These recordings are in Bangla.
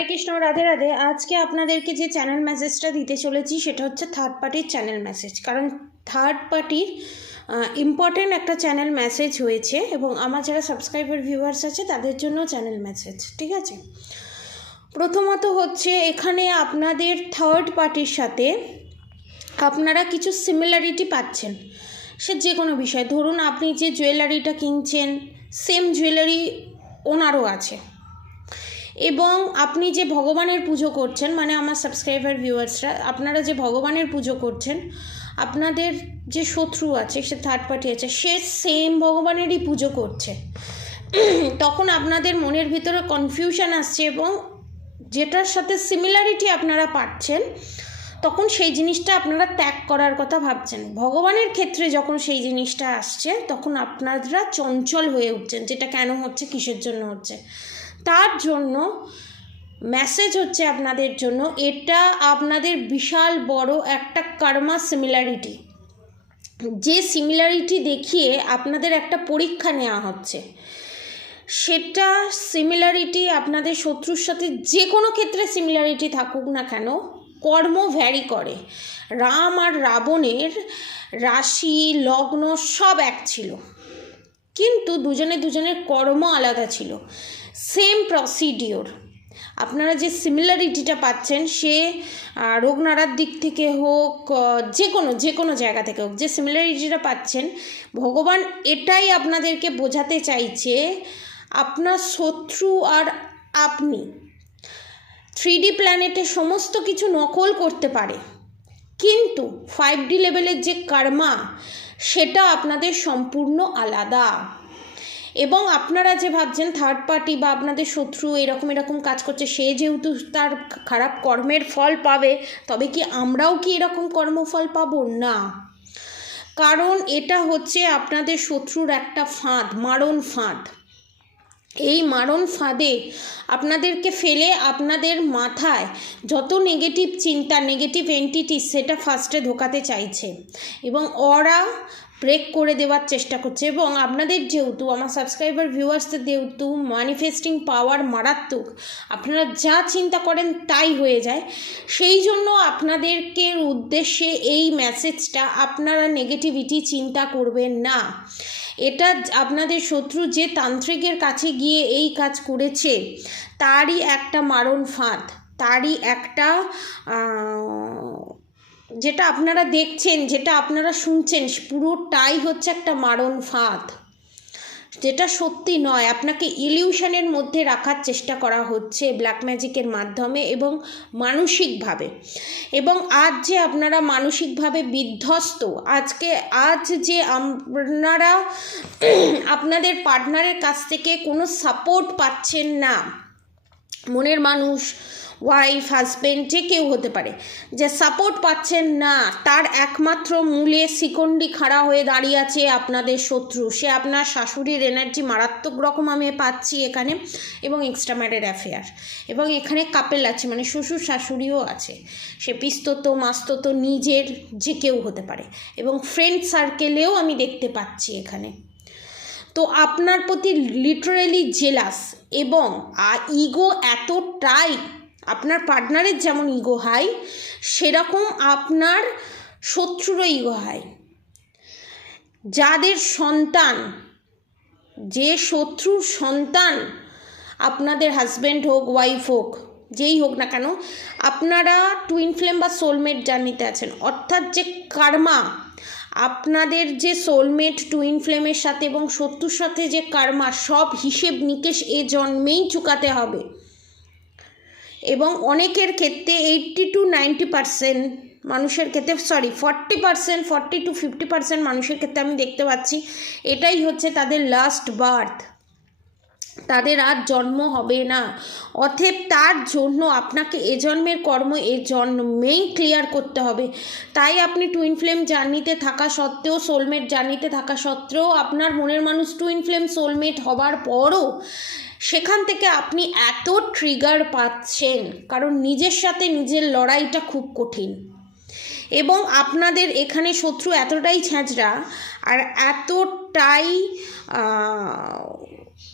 হরে কৃষ্ণ, রাধে রাধে। আজকে আপনাদেরকে যে চ্যানেল মেসেজটা দিতে চলেছি, সেটা হচ্ছে থার্ড পার্টির চ্যানেল মেসেজ কারণ থার্ড পার্টির ইম্পর্টেন্ট একটা চ্যানেল মেসেজ হয়েছে এবং আমার যারা সাবস্ক্রাইবার ভিউয়ার্স আছে, তাদের জন্য চ্যানেল মেসেজ ঠিক আছে? প্রথমত হচ্ছে, এখানে আপনাদের থার্ড পার্টির সাথে আপনারা কিছু সিমিলারিটি পাচ্ছেন। সে যে কোনো বিষয়, ধরুন আপনি যে জুয়েলারিটা কিনছেন সেম জুয়েলারি ওনারও আছে। এবং আপনি যে ভগবানের পুজো করছেন মানে আমার সাবস্ক্রাইবার ভিউয়ার্সরা আপনারা যে ভগবানের পুজো করছেন, আপনাদের যে শত্রু আছে, সে থার্ড পার্টি আছে, সে সেম ভগবানেরই পুজো করছে। তখন আপনাদের মনের ভিতরে কনফিউশন আসছে এবং যেটার সাথে সিমিলারিটি আপনারা পাচ্ছেন, তখন সেই জিনিসটা আপনারা ত্যাগ করার কথা ভাবছেন। ভগবানের ক্ষেত্রে যখন সেই জিনিসটা আসছে, তখন আপনারা চঞ্চল হয়ে উঠছেন, যেটা কেন হচ্ছে, কিসের জন্য হচ্ছে। তার জন্য মেসেজ হচ্ছে আপনাদের জন্য। এটা আপনাদের বিশাল বড় একটা কর্মা সিমিলারিটি যে সিমিলারিটি দেখিয়ে আপনাদের একটা পরীক্ষা নেওয়া হচ্ছে। সেটা সিমিলারিটি আপনাদের শত্রুর সাথে যে কোনো ক্ষেত্রে সিমিলারিটি থাকুক না কেন, কর্ম ভ্যারি করে। রাম আর রাবণের রাশি, লগ্ন সব এক ছিল। কিন্তু দুজনে দুজনের কর্ম আলাদা ছিল। সেম প্রসিডিওর আপনারা যে সিমিলারিটিটা পাচ্ছেন সে আহ, রোগ নাড়ার দিক থেকে হোক যে কোনো যে কোনো জায়গা থেকে হোক যে সিমিলারিটিটা পাচ্ছেন ভগবান এটাই আপনাদেরকে বোঝাতে চাইছে আপনার শত্রু আর আপনি থ্রি ডি প্ল্যানেটে সমস্ত কিছু নকল করতে পারে। কিন্তু ফাইভ ডি লেভেলের যে কর্মা সেটা আপনাদের সম্পূর্ণ আলাদা। এবং আপনারা যে ভাবছেন থার্ড পার্টি বা আপনাদের শত্রু এরকম এরকম কাজ করছে, সে যেহেতু তার খারাপ কর্মের ফল পাবে, তবে কি আমরাও কি এরকম কর্মফল পাবো? না। কারণ এটা হচ্ছে আপনাদের শত্রুর একটা ফাঁদ, মারণ ফাঁদ। এই মারণ ফাঁদে আপনাদেরকে ফেলে আপনাদের মাথায় যত নেগেটিভ চিন্তা নেগেটিভ এন্টিটি সেটা ফার্স্টে ঢোকাতে চাইছে। এবং ওরা ব্রেক করে দেওয়ার চেষ্টা করছে এবং আপনাদের যেহেতু, আমার সাবস্ক্রাইবার ভিউয়ার্সদের যেহেতু ম্যানিফেস্টিং পাওয়ার মারাত্মক, আপনারা যা চিন্তা করেন তাই হয়ে যায়। সেই জন্য আপনাদেরকে উদ্দেশ্যে এই মেসেজটা আপনারা নেগেটিভিটি চিন্তা করবেন না। এটা আপনাদের শত্রু যে তান্ত্রিকের কাছে গিয়ে এই কাজ করেছে, তারই একটা মারণ ফাঁদ, তারই একটা যেটা আপনারা দেখছেন, যেটা আপনারা শুনছেন, পুরোটাই হচ্ছে একটা মারণ ফাঁদ। যেটা সত্যি নয়, আপনাকে ইলিউশনের মধ্যে রাখার চেষ্টা করা হচ্ছে ব্ল্যাক ম্যাজিকের মাধ্যমে এবং মানসিকভাবে। এবং আজ যে আপনারা মানসিকভাবে বিধ্বস্ত, আজকে, আজ যে আপনারা আপনাদের পার্টনারের কাছ থেকে কোনো সাপোর্ট পাচ্ছেন না, মনের মানুষ ওয়াইফ হাজবেন্ড যে কেউ হতে পারে, যে সাপোর্ট পাচ্ছেন না, তার একমাত্র মূলে শিকন্ডি খাড়া হয়ে দাঁড়িয়ে আছে আপনাদের শত্রু। সে আপনার শাশুড়ির এনার্জি মারাত্মক রকম আমি পাচ্ছি এখানে এবং এক্সট্রা ম্যারেড অ্যাফেয়ার এবং এখানে কাপেল আছে মানে শ্বশুর শাশুড়িও আছে। সে পিস্তত, মাস্তত নিজের যে কেউ হতে পারে। এবং ফ্রেন্ড সার্কেলেও আমি দেখতে পাচ্ছি এখানে। তো আপনার প্রতি লিটারেলি জেলাস এবং ইগো এতটাই আপনার পার্টনারের যেমন ইগো হাই সেরকম আপনার শত্রুরও ইগো হাই যাদের সন্তান, যে শত্রুর সন্তান, আপনাদের হাজব্যান্ড হোক ওয়াইফ হোক, যেই হোক না কেন, আপনারা টুইন ফ্লেম বা সোলমেট জার্নিতে আছেন। অর্থাৎ যে কার্মা আপনাদের যে সোলমেট টুইন ফ্লেমের সাথে এবং শত্রুর সাথে যে কার্মা সব হিসেব নিকেশ এ জন্মেই চুকাতে হবে। এবং অনেকের ক্ষেত্রে এইট্টি টু নাইনটি পারসেন্ট মানুষের ক্ষেত্রে sorry forty percent forty to fifty percent মানুষের ক্ষেত্রে আমি দেখতে পাচ্ছি, এটাই হচ্ছে তাদের লাস্ট বার্থ তাদের আর জন্ম হবে না। অতএব তার জন্য আপনাকে এ জন্মের কর্ম, এ জন্মেই ক্লিয়ার করতে হবে। তাই আপনি টুইন ফ্লেম জার্নিতে থাকা সত্ত্বেও সোলমেট জার্নিতে থাকা সত্ত্বেও, আপনার মনের মানুষ টুইন ফ্লেম সোলমেট হবার পরও সেখান থেকে আপনি এত ট্রিগার পাচ্ছেন, কারণ নিজের সাথে নিজের লড়াইটা খুব কঠিন। এবং আপনাদের এখানে শত্রু এতটাই ছ্যাঁচড়া আর এতটাই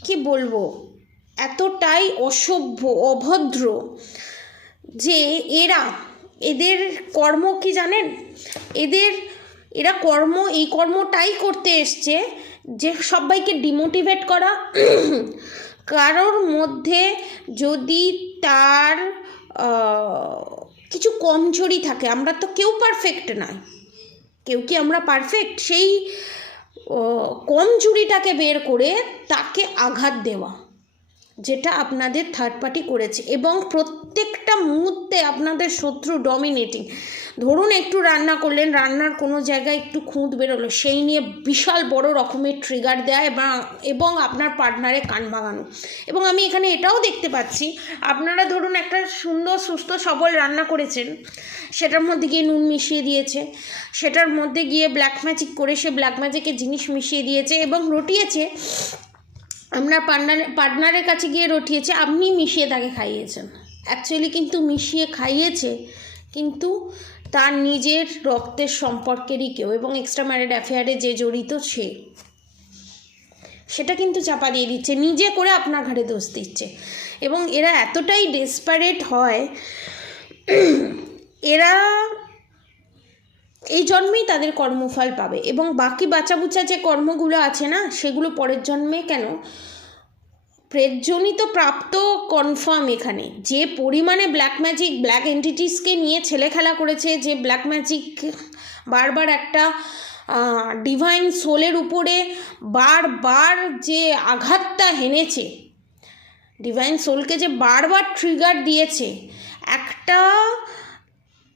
কি বলব, এতটাই অসভ্য, অভদ্র যে এরা, এদের কর্ম কি জানেন? এদের, এরা কর্ম, এই কর্মটাই করতে এসছে যে সবাইকে ডিমোটিভেট করা কারোর মধ্যে যদি তার কিছু কমজোরি থাকে, আমরা তো কেউ পারফেক্ট নয়। কেউ কি আমরা পারফেক্ট সেই কমজোরিটাকে বের করে তাকে আঘাত দেওয়া। যেটা আপনাদের থার্ড পার্টি করেছে এবং প্রত্যেকটা মুহূর্তে আপনাদের শত্রু ডমিনেটিং ধরুন একটু রান্না করলেন, রান্নার কোনো জায়গায় একটু খুঁত বেরোলো, সেই নিয়ে বিশাল বড় রকমের ট্রিগার দেয় এবং এবং আপনার পার্টনারে কান ভাঙানো। এবং আমি এখানে এটাও দেখতে পাচ্ছি, আপনারা ধরুন একটা সুন্দর, সুস্থ, সবল রান্না করেছেন, সেটার মধ্যে গিয়ে নুন মিশিয়ে দিয়েছে, সেটার মধ্যে গিয়ে ব্ল্যাক ম্যাজিক করে সে ব্ল্যাক ম্যাজিকের জিনিস মিশিয়ে দিয়েছে এবং রটিয়েছে আপনার পার্টনার পার্টনারের কাছে গিয়ে রটিয়েছে, আপনি মিশিয়ে তাকে খাইয়েছেন। অ্যাকচুয়ালি কিন্তু মিশিয়ে খাইয়েছে, কিন্তু তার নিজের রক্তের সম্পর্কেরই কেউ এবং এক্সট্রা ম্যারিড অ্যাফেয়ারে যে জড়িত সে, সেটা কিন্তু চাপা দিয়ে দিচ্ছে, নিজে করে আপনার ঘাড়ে দোষ দিচ্ছে। এবং এরা এতটাই ডেসপারেট হয়, এরা এই জন্মেই তাদের কর্মফল পাবে এবং বাকি বাচ্চাবুচ্চা যে কর্মগুলো আছে না, সেগুলো পরের জন্মে কেন? প্রেতজনিত প্রাপ্ত কনফার্ম এখানে। যে পরিমাণে ব্ল্যাক ম্যাজিক ব্ল্যাক এন্টিটিসকে নিয়ে ছেলে খেলা করেছে, যে ব্ল্যাক ম্যাজিক বারবার একটা ডিভাইন সোলের উপরে বারবার যে আঘাতটা হেনেছে ডিভাইন সোলকে যে বারবার ট্রিগার দিয়েছে, একটা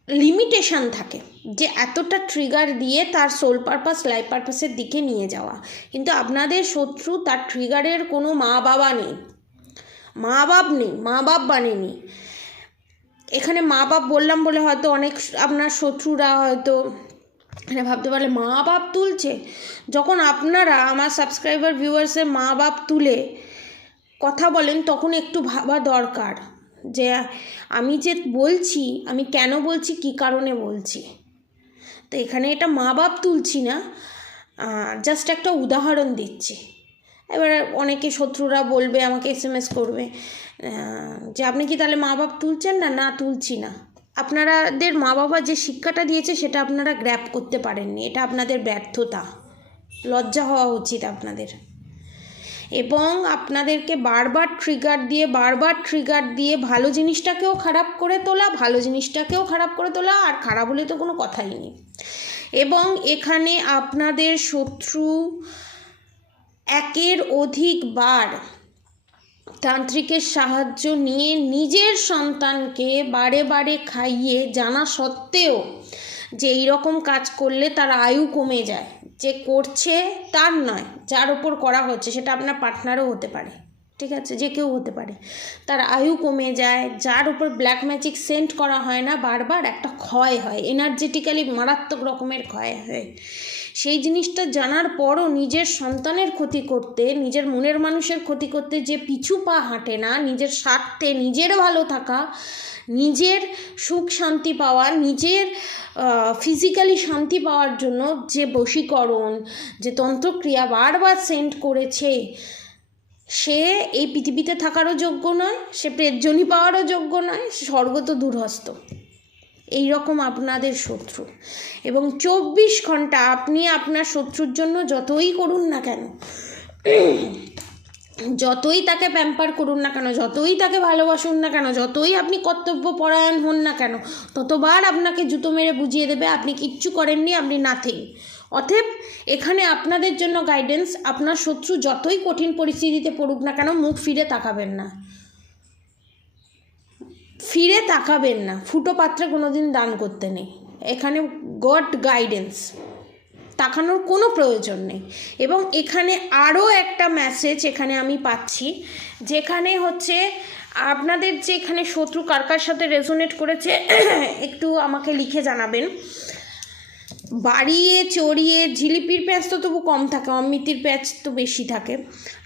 লিমিটেশন থাকে। যে এতটা ট্রিগার দিয়ে তার সোল পারপাস লাইফ পারপাসের দিকে নিয়ে যাওয়া। কিন্তু আপনাদের শত্রু তার ট্রিগারের কোনো মা বাবা নেই। মা বাপ নেই মা বাপ বানেনি। এখানে মা বাপ বললাম বলে হয়তো অনেক আপনার শত্রুরা হয়তো মানে ভাবতে পারলে মা বাপ তুলছে। যখন আপনারা আমার সাবস্ক্রাইবার ভিউয়ার্সের মা বাপ তুলে কথা বলেন, তখন একটু ভাবা দরকার যে আমি যে বলছি, আমি কেন বলছি, কী কারণে বলছি? তো এখানে এটা মা বাপ তুলছি না জাস্ট একটা উদাহরণ দিচ্ছি। এবার অনেকে শত্রুরা বলবে, আমাকে এস এম এস করবে যে আপনি কি তাহলে মা বাপ তুলছেন না? না, তুলছি না। আপনারাদের মা বাবা যে শিক্ষাটা দিয়েছে, সেটা আপনারা গ্র্যাপ করতে পারেননি। এটা আপনাদের ব্যর্থতা। লজ্জা হওয়া উচিত আপনাদের। এবং আপনাদেরকে বারবার ট্রিগার দিয়ে, বারবার ট্রিগার দিয়ে ভালো জিনিসটাকেও খারাপ করে তোলা, ভালো জিনিসটাকেও খারাপ করে তোলা, আর খারাপ হলে তো কোনো কথাই নেই। এবং এখানে আপনাদের শত্রু একের অধিক বার তান্ত্রিকের সাহায্য নিয়ে নিজের সন্তানকে বারে বারে খাইয়ে জানা সত্ত্বেও যে এইরকম কাজ করলে তার আয়ু কমে যায়। যে করছে তার নয়, যার ওপর করা হচ্ছে, সেটা আপনার পার্টনারও হতে পারে, ঠিক আছে? যে কেউ হতে পারে। তার আয়ু কমে যায়, যার উপর ব্ল্যাক ম্যাজিক সেন্ট করা হয় না, বারবার একটা ক্ষয় হয় এনার্জেটিক্যালি মারাত্মক রকমের ক্ষয় হয়। সেই জিনিসটা জানার পরও নিজের সন্তানের ক্ষতি করতে, নিজের মনের মানুষের ক্ষতি করতে যে পিছু পা হাঁটে না, নিজের স্বার্থে নিজের ভালো থাকা, নিজের সুখ শান্তি পাওয়া, নিজের ফিজিক্যালি শান্তি পাওয়ার জন্য যে বশীকরণ, যে তন্ত্রক্রিয়া বারবার সেন্ড করেছে, সে এই পৃথিবীতে থাকারও যোগ্য নয়, সে প্রেতজনী পাওয়ারও যোগ্য নয় স্বর্গ তো দূরহস্ত। এই রকম আপনাদের শত্রু। এবং চব্বিশ ঘণ্টা আপনি আপনার শত্রুর জন্য যতই করুন না কেন, যতই তাকে প্যাম্পার করুন না কেন, যতই তাকে ভালোবাসুন না কেন, যতই আপনি কর্তব্য পরায়ণ হন না কেন, ততবার আপনাকে জুতো মেরে বুঝিয়ে দেবে, আপনি কিচ্ছু করেননি, আপনি নাথিং অতএব এখানে আপনাদের জন্য গাইডেন্স আপনার শত্রু যতই কঠিন পরিস্থিতিতে পড়ুক না কেন, মুখ ফিরে তাকাবেন না। ফিরে তাকাবেন না। ফুটো পাত্রে কোনো দিন দান করতে নেই। এখানে গড গাইডেন্স। তাকানোর কোনো প্রয়োজন নেই। এবং এখানে আরও একটা মেসেজ এখানে আমি পাচ্ছি, যেখানে হচ্ছে আপনাদের যে এখানে শত্রু কার কার সাথে রেজোনেট করেছে, একটু আমাকে লিখে জানাবেন। বাড়িয়ে, চড়িয়ে, জিলিপির প্যাঁচ তো তবু কম থাকে, অমৃতির প্যাঁচ তো বেশি থাকে।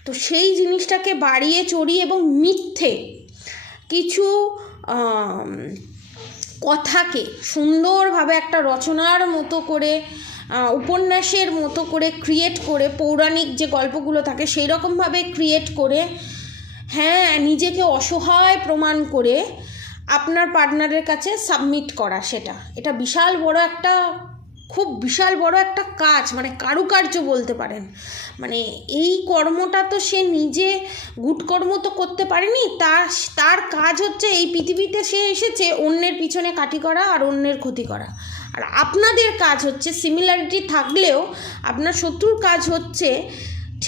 তো সেই জিনিসটাকে বাড়িয়ে, চড়িয়ে এবং মিথ্যে কিছু কথাকে সুন্দরভাবে একটা রচনার মতো করে উপন্যাসের মতো করে ক্রিয়েট করে, পৌরাণিক যে গল্পগুলো থাকে সেই রকমভাবে ক্রিয়েট করে হ্যাঁ নিজেকে অসহায় প্রমাণ করে আপনার পার্টনারের কাছে সাবমিট করা সেটা। এটা বিশাল বড় একটা খুব বিশাল বড় একটা কাজ মানে কারুকার্য বলতে পারেন। মানে এই কর্মটা তো সে নিজে গুটকর্ম তো করতে পারেনি, তার তার কাজ হচ্ছে এই পৃথিবীতে সে এসেছে অন্যের পিছনে কাঠি করা আর অন্যের ক্ষতি করা। আর আপনাদের কাজ হচ্ছে সিমিলারিটি থাকলেও আপনার শত্রুর কাজ হচ্ছে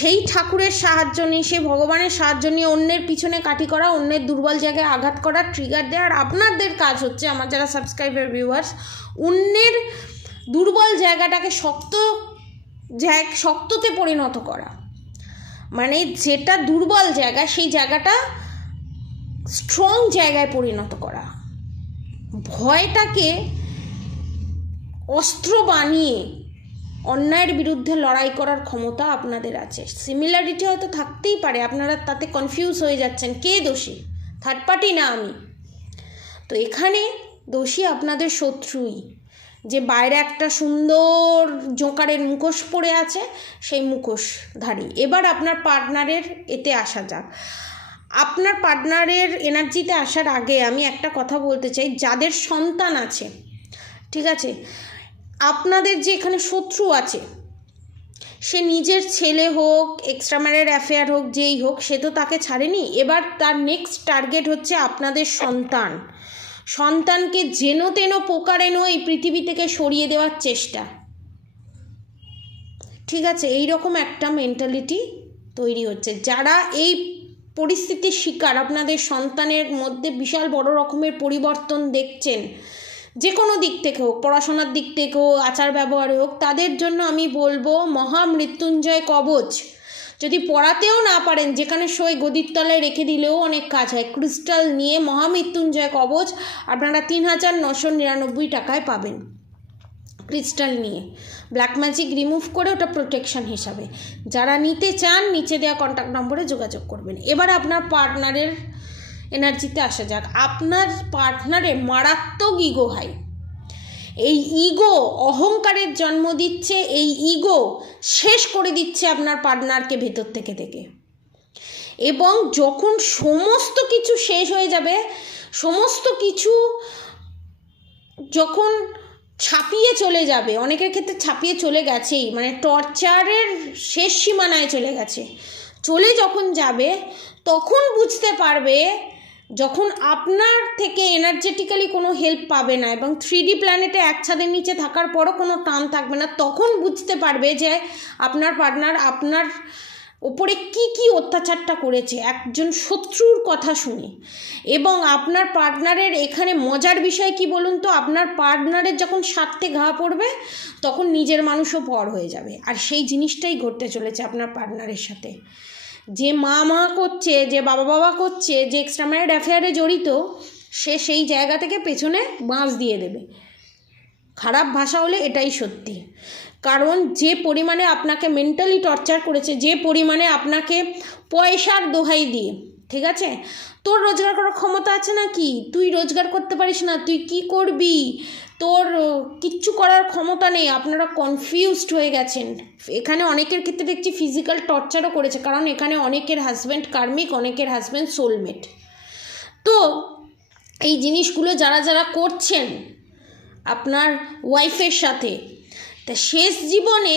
সেই ঠাকুরের সাহায্য নিয়ে, সে ভগবানের সাহায্য নিয়ে অন্যের পিছনে কাঠি করা, অন্যের দুর্বল জায়গায় আঘাত করা ট্রিগার দেওয়া। আর আপনাদের কাজ হচ্ছে, আমার যারা সাবস্ক্রাইবার ভিউয়ার্স অন্যের দুর্বল জায়গাটাকে শক্ত শক্ততে পরিণত করা। মানে যেটা দুর্বল জায়গা, সেই জায়গাটা স্ট্রং জায়গায় পরিণত করা। ভয়টাকে অস্ত্র বানিয়ে অন্যায়ের বিরুদ্ধে লড়াই করার ক্ষমতা আপনাদের আছে। সিমিলারিটি হয়তো থাকতেই পারে, আপনারা তাতে কনফিউজ হয়ে যাচ্ছেন। কে দোষী? থার্ড পার্টি না আমি। তো এখানে দোষী আপনাদের শত্রুই। যে বাইরে একটা সুন্দর জোকারের মুখোশ পড়ে আছে, সেই মুখোশধারী। এবার আপনার পার্টনারের এতে আসা যাক। আপনার পার্টনারের এনার্জিতে আসার আগে আমি একটা কথা বলতে চাই, যাদের সন্তান আছে, ঠিক আছে? আপনাদের যে এখানে শত্রু আছে, সে নিজের ছেলে হোক এক্সট্রা ম্যারেড অ্যাফেয়ার হোক, যেই হোক, সে তো তাকে ছাড়েনি। এবার তার নেক্সট টার্গেট হচ্ছে আপনাদের সন্তান। সন্তানকে যেন তেন পোকারেনো এই পৃথিবী থেকে সরিয়ে দেওয়ার চেষ্টা। ঠিক আছে এই রকম একটা মেন্টালিটি তৈরি হচ্ছে। যারা এই পরিস্থিতির শিকার, আপনাদের সন্তানের মধ্যে বিশাল বড় রকমের পরিবর্তন দেখছেন যে কোনো দিক থেকে হোক, পড়াশোনার দিক থেকে হোক আচার ব্যবহারে হোক, তাদের জন্য আমি বলব মহামৃত্যুঞ্জয় কবচ। যদি পড়াতেও না পারেন, যেখানে সই গদির তলায় রেখে দিলেও অনেক কাজ হয়। ক্রিস্টাল নিয়ে মহামৃত্যুঞ্জয় কবচ আপনারা তিন হাজার নশো নিরানব্বই টাকায় পাবেন। ক্রিস্টাল নিয়ে। ব্ল্যাক ম্যাজিক রিমুভ করে ওটা প্রোটেকশন হিসাবে। যারা নিতে চান, নিচে দেওয়া কন্ট্যাক্ট নম্বরে যোগাযোগ করবেন। এবার আপনার পার্টনারের এনার্জিতে আসা যাক। আপনার পার্টনারে মারাত্মক ইগো হয় এই ইগো অহংকারের জন্ম দিচ্ছে, এই ইগো শেষ করে দিচ্ছে আপনার পার্টনারকে ভেতর থেকে থেকে। এবং যখন সমস্ত কিছু শেষ হয়ে যাবে, সমস্ত কিছু যখন ছাপিয়ে চলে যাবে, অনেকের ক্ষেত্রে ছাপিয়ে চলে গেছেই মানে টর্চারের শেষ সীমানায় চলে গেছে। চলে যখন যাবে, তখন বুঝতে পারবে যখন আপনার থেকে এনার্জেটিক্যালি কোনো হেল্প পাবে না এবং থ্রি ডি প্ল্যানেটে এক ছাদের নিচে থাকার পরও কোনো টান থাকবে না, তখন বুঝতে পারবে যে আপনার পার্টনার আপনার ওপরে কি কি অত্যাচারটা করেছে। একজন শত্রুর কথা শুনে। এবং আপনার পার্টনারের এখানে মজার বিষয় কি বলুন তো? আপনার পার্টনারের যখন স্বার্থে ঘা পড়বে, তখন নিজের মানুষও পর হয়ে যাবে। আর সেই জিনিসটাই ঘটতে চলেছে আপনার পার্টনারের সাথে। যে মা মা করছে, যে বাবা বাবা করছে, যে এক্সট্রা ম্যারিড অ্যাফেয়ারে জড়িত, সে সেই জায়গা থেকে পেছনে বাঁশ দিয়ে দেবে। খারাপ ভাষা হলে এটাই সত্যি। কারণ যে পরিমাণে আপনাকে মেন্টালি টর্চার করেছে, যে পরিমাণে আপনাকে পয়সার দোহাই দিয়ে, ঠিক আছে? তোর রোজগার করার ক্ষমতা আছে নাকি? তুই রোজগার করতে পারিস না, তুই কি করবি? তোর কিচ্ছু করার ক্ষমতা নেই, আপনারা কনফিউজড হয়ে গেছেন। এখানে অনেকের ক্ষেত্রে দেখছি ফিজিক্যাল টর্চারও করেছে, কারণ এখানে অনেকের হাজব্যান্ড কার্মিক অনেকের হাজব্যান্ড সোলমেট তো, এই জিনিসগুলো যারা যারা করছেন, আপনার ওয়াইফের সাথে, তা শেষ জীবনে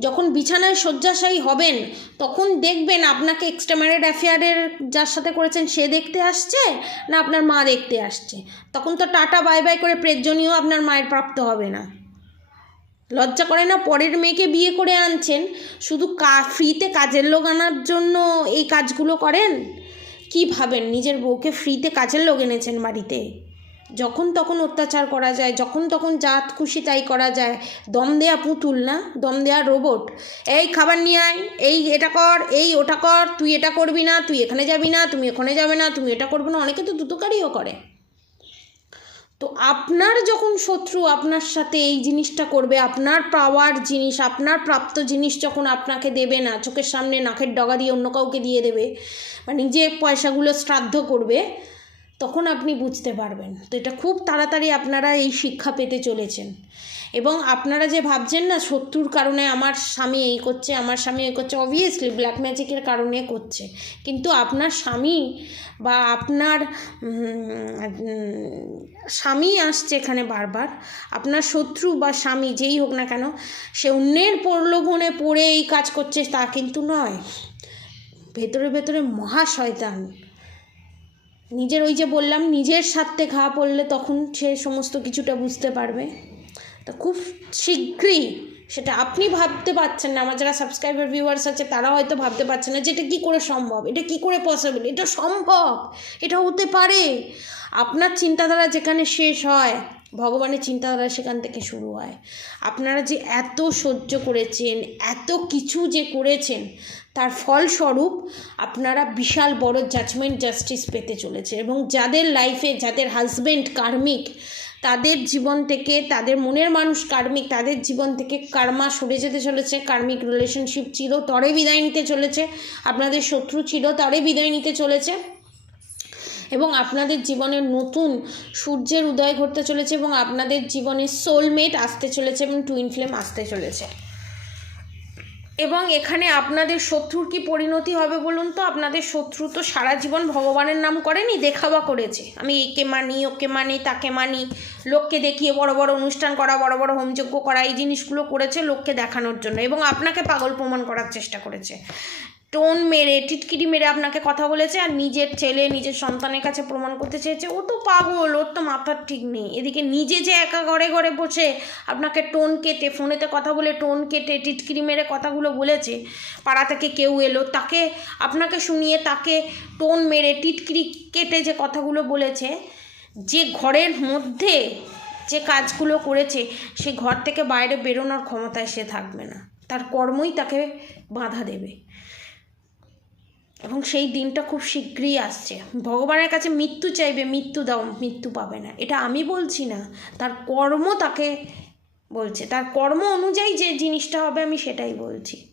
যখন বিছানায় শয্যাশায়ী হবেন, তখন দেখবেন আপনাকে এক্সট্রা ম্যারেড অ্যাফেয়ারের যার সাথে করেছেন সে দেখতে আসছে না আপনার মা দেখতে আসছে। তখন তো টাটা বাই বাই করে প্রেজনীয় আপনার মায়ের প্রাপ্ত হবে না। লজ্জা করে না পরের মেয়েকে বিয়ে করে আনছেন? শুধু কা ফ্রিতে কাজের লোক আনার জন্য এই কাজগুলো করেন? কি ভাবেন? নিজের বউকে ফ্রিতে কাজের লোক এনেছেন বাড়িতে? যখন তখন অত্যাচার করা যায়, যখন তখন জাত খুশি তাই করা যায়। দম দেয়া পুতুল না? দম দেয়া রোবট এই খাবার নিয়ে আয়, এই এটা কর, এই ওটা কর, তুই এটা করবি না, তুই এখানে যাবি না, তুমি ওখানে যাবে না, তুমি এটা করবে না। অনেকে তো দুটোকারিও করে। তো আপনার যখন শত্রু, আপনার সাথে এই জিনিসটা করবে, আপনার পাওয়ার জিনিস, আপনার প্রাপ্ত জিনিস যখন আপনাকে দেবে না, চোখের সামনে, নাকের ডগা দিয়ে অন্য কাউকে দিয়ে দেবে, বা নিজে পয়সাগুলো শ্রাদ্ধ করবে তখন আপনি বুঝতে পারবেন। তো এটা খুব তাড়াতাড়ি আপনারা এই শিক্ষা পেতে চলেছেন। এবং আপনারা যে ভাবছেন না শত্রুর কারণে আমার স্বামী এই করছে, আমার স্বামী এই করছে অবভিয়াসলি ব্ল্যাক ম্যাজিকের কারণে করছে। কিন্তু আপনার স্বামী বা আপনার স্বামী আসছে এখানে বারবার, আপনার শত্রু বা স্বামী যেই হোক না কেন, সে অন্যের প্রলোভনে পড়ে এই কাজ করছে তা কিন্তু নয়। ভেতরে ভেতরে মহা শয়তান নিজের ওই যে বললাম, নিজের স্বার্থে ঘা পড়লে তখন সে সমস্ত কিছুটা বুঝতে পারবে। তা খুব শীঘ্রই সেটা আপনি ভাবতে পারছেন না। আমার যারা সাবস্ক্রাইবার ভিউয়ার্স আছে, তারা হয়তো ভাবতে পারছেন না যে এটা কী করে সম্ভব? এটা কী করে পসিবল এটা সম্ভব? এটা হতে পারে। আপনার চিন্তাধারা যেখানে শেষ হয়, ভগবানের চিন্তাধারা সেখান থেকে শুরু হয়। আপনারা যে এত সহ্য করেছেন, এত কিছু যে করেছেন তার ফলস্বরূপ আপনারা বিশাল বড় জাজমেন্ট জাস্টিস পেতে চলেছে এবং যাদের লাইফে যাদের হাজবেন্ড কার্মিক তাদের জীবন থেকে, তাদের মনের মানুষ কার্মিক তাদের জীবন থেকে কার্মা সরে যেতে চলেছে কার্মিক রিলেশনশিপ ছিল তরে বিদায় নিতে চলেছে, আপনাদের শত্রু ছিল তারে বিদায় নিতে চলেছে এবং আপনাদের জীবনের নতুন সূর্যের উদয় ঘটতে চলেছে এবং আপনাদের জীবনে সোলমেট আসতে চলেছে এবং টুইন ফ্লেম আসতে চলেছে। এবং এখানে আপনাদের শত্রুর কি পরিণতি হবে বলুন তো? আপনাদের শত্রু তো সারা জীবন ভগবানের নাম করেনি দেখাবা করেছে। আমি একে মানি, ওকে মানি, তাকে মানি, লোককে দেখিয়ে বড় বড় অনুষ্ঠান করা, বড় বড় হোমযজ্ঞ করা, এই জিনিসগুলো করেছে লোককে দেখানোর জন্য এবং আপনাকে পাগল প্রমাণ করার চেষ্টা করেছে। টোন মেরে, টিটকিরি মেরে আপনাকে কথা বলেছে আর নিজের ছেলে, নিজের সন্তানের কাছে প্রমাণ করতে চেয়েছে। ও তো পাগল, ওর তো মাথার ঠিক নেই। এদিকে নিজে যে একা ঘরে ঘরে বসে আপনাকে টোন কেটে, ফোনেতে কথা বলে টোন কেটে, টিটকিরি মেরে কথাগুলো বলেছে, পাড়া থেকে কেউ এলো। তাকে, আপনাকে শুনিয়ে তাকে টোন মেরে, টিটকিরি কেটে যে কথাগুলো বলেছে, যে ঘরের মধ্যে যে কাজগুলো করেছে, সে ঘর থেকে বাইরে বেরোনোর ক্ষমতায় সে থাকবে না। তার কর্মই তাকে বাধা দেবে। এবং সেই দিনটা খুব শীঘ্রই আসছে। ভগবানের কাছে মৃত্যু চাইবে, মৃত্যু দাও, মৃত্যু পাবে না। এটা আমি বলছি না, তার কর্ম তাকে বলছে। তার কর্ম অনুযায়ী যে জিনিসটা হবে আমি সেটাই বলছি।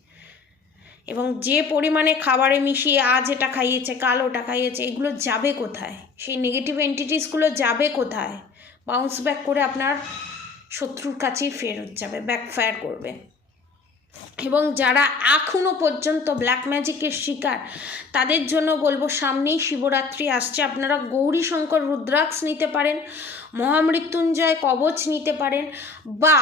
এবং যে পরিমাণে খাবারে মিশিয়ে আজ এটা খাইয়েছে, কাল ওটা খাইয়েছে, এগুলো যাবে কোথায়? সেই নেগেটিভ এন্টিটিসগুলো যাবে কোথায়? বাউন্স ব্যাক করে আপনার শত্রুর কাছেই ফেরত যাবে ব্যাকফায়ার করবে। এবং যারা এখনও পর্যন্ত ব্ল্যাক ম্যাজিকের শিকার, তাদের জন্য বলব সামনেই শিবরাত্রি আসছে। আপনারা গৌরী শঙ্কর রুদ্রাক্ষ নিতে পারেন, মহামৃত্যুঞ্জয় কবচ নিতে পারেন, বা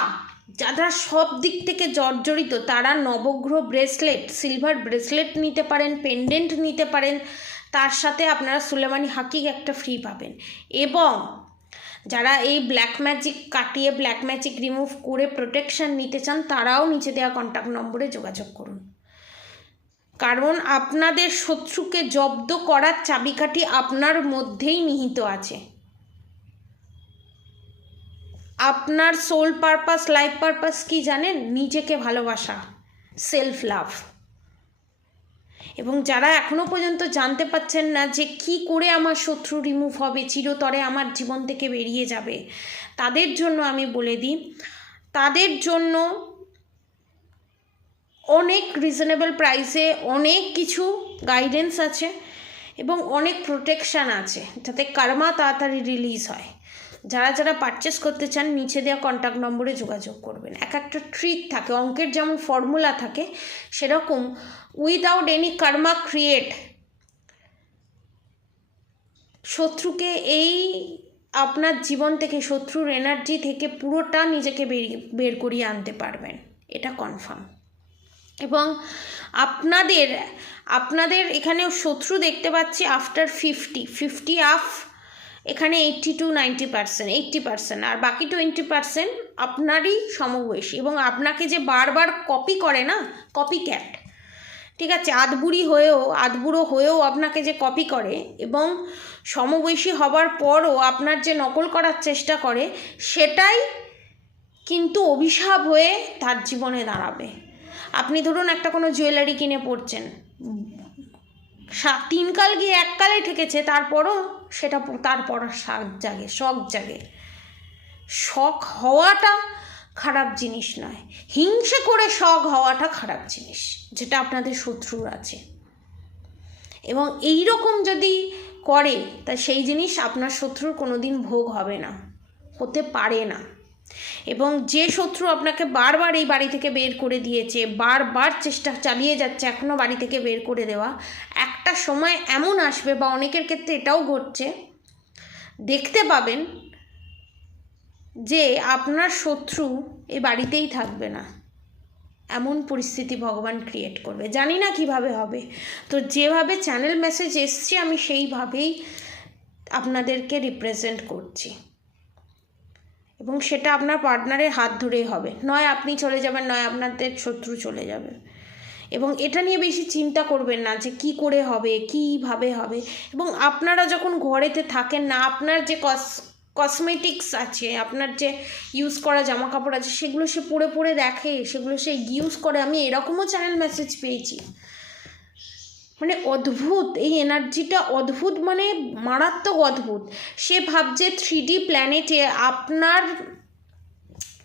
যারা সব দিক থেকে জর্জরিত, তারা নবগ্রহ ব্রেসলেট সিলভার ব্রেসলেট নিতে পারেন পেন্ডেন্ট নিতে পারেন, তার সাথে আপনারা সুলেমানি হাকিক একটা ফ্রি পাবেন। এবং যারা এই ব্ল্যাক ম্যাজিক কাটিয়ে ব্ল্যাক ম্যাজিক রিমুভ করে প্রোটেকশন নিতে চান, তারাও নিচে দেওয়া কন্ট্যাক্ট নম্বরে যোগাযোগ করুন। কারণ আপনাদের শত্রুকে জব্দ করার চাবিকাঠি আপনার মধ্যেই নিহিত আছে। আপনার সোল পারপাস লাইফ পারপাস কি জানেন? নিজেকে ভালোবাসা সেলফ লাভ এবং যারা এখনও পর্যন্ত জানতে পাচ্ছেন না যে কি করে আমার শত্রু রিমুভ হবে, চিরতরে আমার জীবন থেকে বেরিয়ে যাবে, তাদের জন্য আমি বলে দিই, তাদের জন্য অনেক রিজনেবল প্রাইসে অনেক কিছু গাইডেন্স আছে এবং অনেক প্রোটেকশান আছে যাতে কারমা তাড়াতাড়ি রিলিজ হয়। যারা যারা পারচেস করতে চান, নিচে দেওয়া কন্ট্যাক্ট নম্বরে যোগাযোগ করবেন। এক একটা ট্রিক থাকে, অঙ্কের যেমন ফর্মুলা থাকে, সেরকম উইদাউট এনি কার্মা ক্রিয়েট শত্রুকে এই আপনার জীবন থেকে, শত্রুর এনার্জি থেকে পুরোটা নিজেকে বের করিয়ে আনতে পারবেন। এটা কনফার্ম এবং আপনাদের আপনাদের এখানেও শত্রু দেখতে পাচ্ছি আফটার ফিফটি ফিফটি আফ এখানে eighty to ninety percent eighty percent আর বাকি টোয়েন্টি পার্সেন্ট আপনারই সমবয়সী এবং আপনাকে যে বারবার কপি করে না কপি ক্যাট ঠিক আছে? আধবুড়ি হয়েও, আধবুড়ো হয়েও আপনাকে যে কপি করে এবং সমবয়সী হবার পরও আপনার যে নকল করার চেষ্টা করে, সেটাই কিন্তু অভিশাপ হয়ে তার জীবনে দাঁড়াবে। আপনি ধরুন একটা কোনো জুয়েলারি কিনে পড়ছেন তিন কাল গিয়ে এককালে ঠেকেছে, তারপরও সেটা তারপর শাক জাগে, শখ জাগে। শখ হওয়াটা খারাপ জিনিস নয়। হিংসে করে শখ হওয়াটা খারাপ জিনিস, যেটা আপনাদের শত্রুর আছে। এবং এই রকম যদি করে, তা সেই জিনিস আপনার শত্রুর কোনো দিন ভোগ হবে না, হতে পারে না। এবং যে শত্রু আপনাকে বারবার এই বাড়ি থেকে বের করে দিয়েছে, বারবার চেষ্টা চালিয়ে যাচ্ছে এখনও বাড়ি থেকে বের করে দেওয়া, একটা সময় এমন আসবে বা অনেকের ক্ষেত্রে এটাও ঘটছে, দেখতে পাবেন যে আপনার শত্রু এই বাড়িতেই থাকবে না। এমন পরিস্থিতি ভগবান ক্রিয়েট করবে। জানি না কীভাবে হবে। তো যেভাবে চ্যানেল মেসেজ এসছে, আমি সেইভাবেই আপনাদেরকে রিপ্রেজেন্ট করছি। এবং সেটা আপনার পার্টনারের হাত ধরেই হবে। নয় আপনি চলে যাবেন, নয় আপনাদের শত্রু চলে যাবে। এবং এটা নিয়ে বেশি চিন্তা করবেন না যে কি করে হবে, কীভাবে হবে। এবং আপনারা যখন ঘরেতে থাকেন না, আপনার যে কস কসমেটিক্স আছে, আপনার যে ইউজ করা জামা কাপড় আছে, সেগুলো সে পরে পরে দেখে, সেগুলো সে ইউজ করে। আমি এরকমও চ্যানেল মেসেজ পেয়েছি। মানে অদ্ভুত, এই এনার্জিটা অদ্ভুত মানে মারাত্মক অদ্ভুত। সে ভাবছে থ্রি ডি প্ল্যানেটে আপনার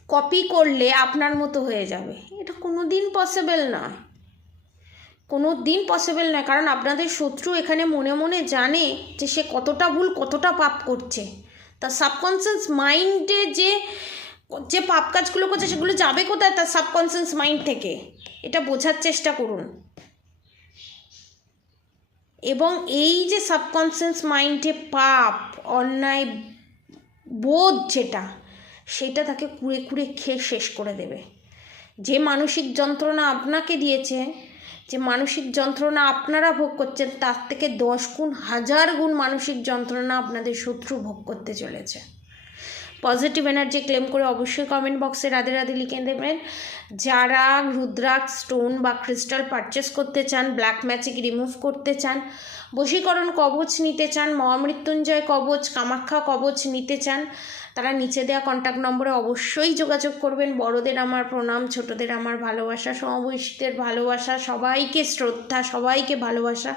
কপি করলে আপনার মতো হয়ে যাবে। এটা কোনো দিন পসিবল নয়। কোনো দিন পসিবল নয়, কারণ আপনাদের শত্রু এখানে মনে মনে জানে যে সে কতটা ভুল, কতটা পাপ করছে। তার সাবকনসিয়াস মাইন্ডে যে যে পাপ কাজগুলো করছে সেগুলো যাবে কোথায়? তার সাবকনসিয়াস মাইন্ড থেকে। এটা বোঝার চেষ্টা করুন। এবং এই যে সাবকনসিয়াস মাইন্ডে পাপ, অন্যায়, বোধ যেটা, সেটা তাকে কুড়ে কুড়ে খেয়ে শেষ করে দেবে। যে মানসিক যন্ত্রণা আপনাকে দিয়েছে, যে মানসিক যন্ত্রণা আপনারা ভোগ করছেন, তার থেকে দশ গুণ, হাজার গুণ মানসিক যন্ত্রণা আপনাদের শত্রু ভোগ করতে চলেছে। পজিটিভ এনার্জি ক্লেম করে অবশ্যই কমেন্ট বক্সে রাধে রাধে লিখে দেবেন। যারা রুদ্রাক্ষ স্টোন বা ক্রিস্টাল পারচেস করতে চান ব্ল্যাক ম্যাজিক রিমুভ করতে চান, বশীকরণ কবচ নিতে চান, মহামৃত্যুঞ্জয় কবচ, কামাখ্যা কবচ নিতে চান, তারা নিচে দেওয়া কন্ট্যাক্ট নম্বরে অবশ্যই যোগাযোগ করবেন। বড়দের আমার প্রণাম, ছোটদের আমার ভালোবাসা সমবয়সীদের ভালোবাসা, সবাইকে শ্রদ্ধা, সবাইকে ভালোবাসা।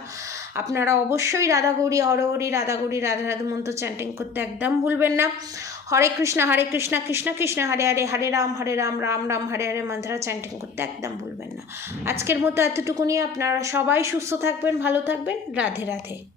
আপনারা অবশ্যই রাধাগৌরী, হরহরি, রাধাগৌরী, রাধা রাধা মন্ত্র চ্যান্টিং করতে একদম ভুলবেন না। হরে কৃষ্ণ হরে কৃষ্ণ কৃষ্ণ কৃষ্ণ, হরে হরে হরে রাম হরে রাম রাম রাম, হরে হরে মন্ত্রা চ্যান্টিং করতে একদম ভুলবেন না। আজকের মতো এতটুকুনি। আপনারা সবাই সুস্থ থাকবেন, ভালো থাকবেন। রাধে রাধে।